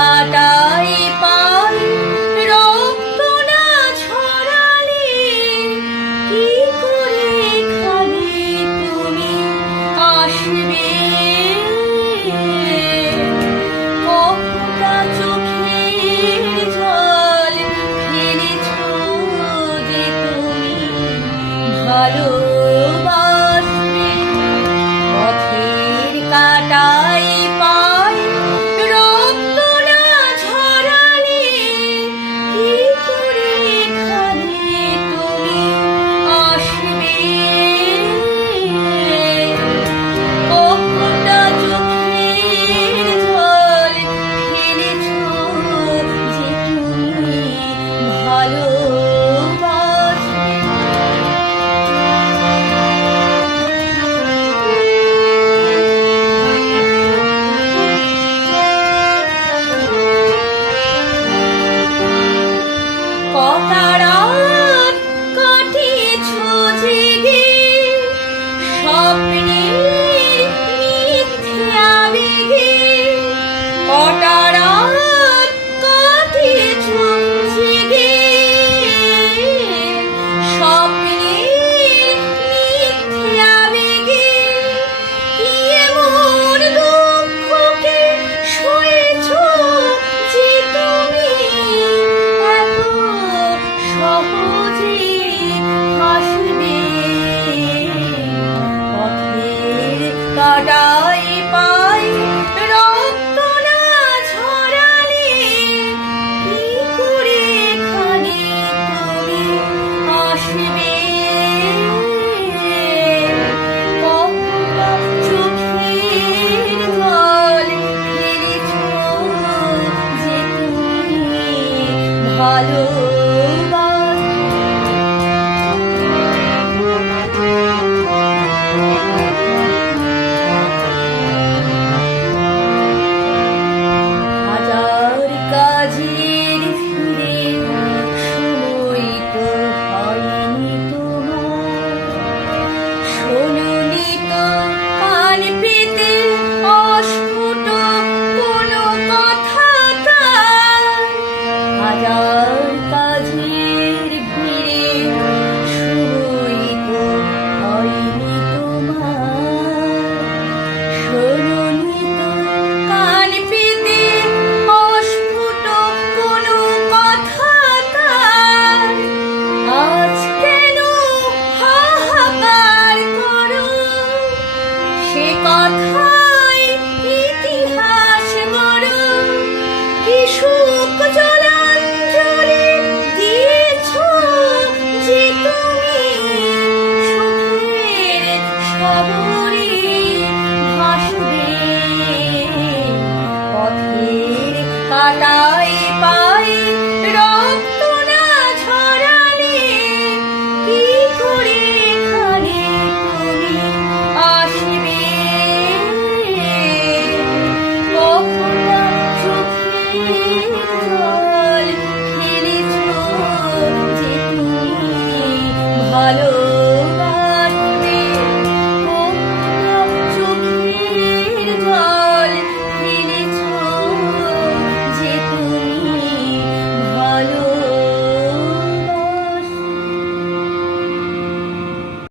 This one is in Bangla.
কাটাই পাই রক্ত না ছড়ালে কি করে এখানে তুমি আসবে? কতটা চোখের জল ফেলেছ যে তুমি ভালোবাসবে। পথের কাটাই পাই রক্ত না ঝরালে কি করে এখানে তুমি আসবে? কতটা চোখের জল ফেলেছ যে তুমি ভালোবাসবে। কটা রাত কাটিয়েছ জেগে স্বপ্নে মিথ্যে আবেগে। কটা রাত কাটিয়েছ জেগে স্বপ্নে মিথ্যে আবেগে। কি এমন দুঃখকে সয়েছ যে তুমি এত সহজে হাসবে? পথের কাটাই পাই রক্ত না ঝরালে কি করে এখানে তুমি আসবে? কতটা চোখের জল ফেলেছ যে তুমি হাজার কাজের ভিড়ে সময় তো হয়নি তোমার। শোনোনি তো কান পেতে অস্ফুট কোনো কথা তার। হাজার কাজের ভিড়ে সময় তো হয়নি তোমার। শোনোনি তো কান পেতে অস্ফুট কোনো কথা তার। আজ কেন হাহাকার করো সে কথায় ইতিহাস গড়ো। কি সুখ জলাঞ্জলি দিয়েছ যে তুমি সুখের সাগরে ভাসবে। পথের কাটাই পাই রক্ত না ঝরালে কি করে এখানে তুমি আসবে? কতটা চোখের জল ফেলেছ যে তুমি ভালো